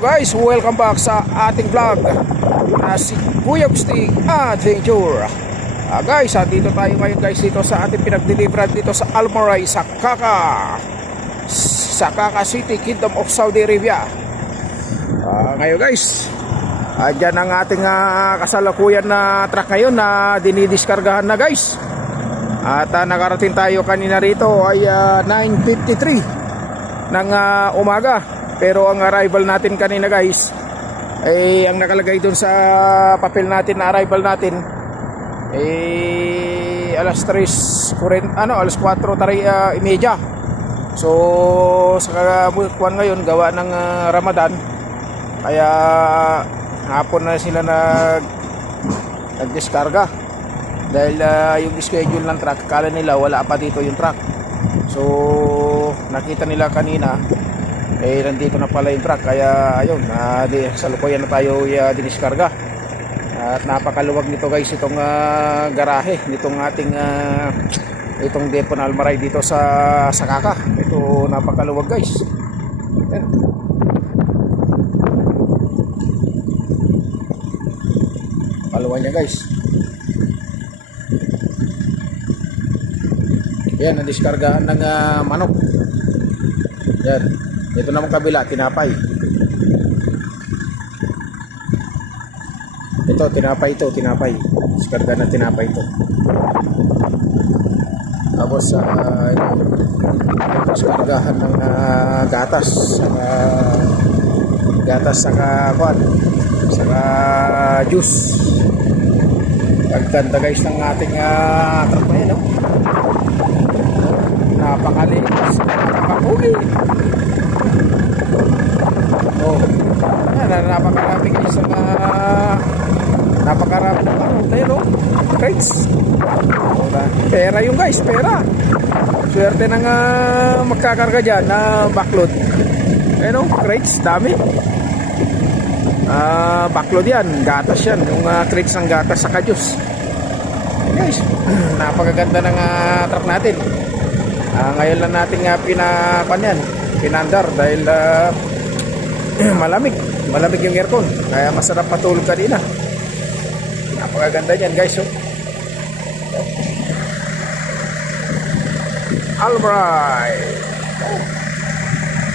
Guys, welcome back sa ating vlog na si Kuya Gusti Adventure. Guys, dito tayo ngayon guys dito sa ating pinagdeliveran dito sa Almaray, Sakaka City, Kingdom of Saudi Arabia. Ngayon guys, dyan ang ating kasalukuyan na truck ngayon na dinidiskargahan na guys. At nakarating tayo kanina rito ay 9:53 ng umaga. Pero ang arrival natin kanina guys ay ang nakalagay doon sa papel natin na arrival natin ay alas 3:40 alas 4:30. So sa buwan ngayon gawa ng Ramadan kaya hapon na sila nagdiskarga dahil yung schedule ng truck kala nila wala pa dito yung truck. So nakita nila kanina nandito na pala yung truck kaya ayun, salukuyan na tayo diniskarga. At napakaluwag nito guys itong garahe nitong ating itong depo na Almaray dito sa Sakaka. Ito napakaluwag guys. Ayan. Paluwag niya guys. Yan, nadiskargaan ng manok. Yan. Ito naman kabila, tinapay. Ito, tinapay. Diskarga na tinapay ito. Tapos, diskargahan ng gatas. Gatas saka juice. Pagkanta guys ng ating truck na yan, no? Napakalinis, napakapuli. Napakarami guys ang napakarami ng ano tayo, no? Crates. Pera yung guys, pera. Swerte ng magkakarga dyan na backload. Ayun, no? Crates, dami. Backload yan, gatas yan. Yung crates ng gatas sa juice. Guys, napakaganda ng truck natin. Ngayon lang natin pinandar dahil malamig yung aircon kaya masarap matulog kanina. Napakaganda niyan guys, oh. Alright.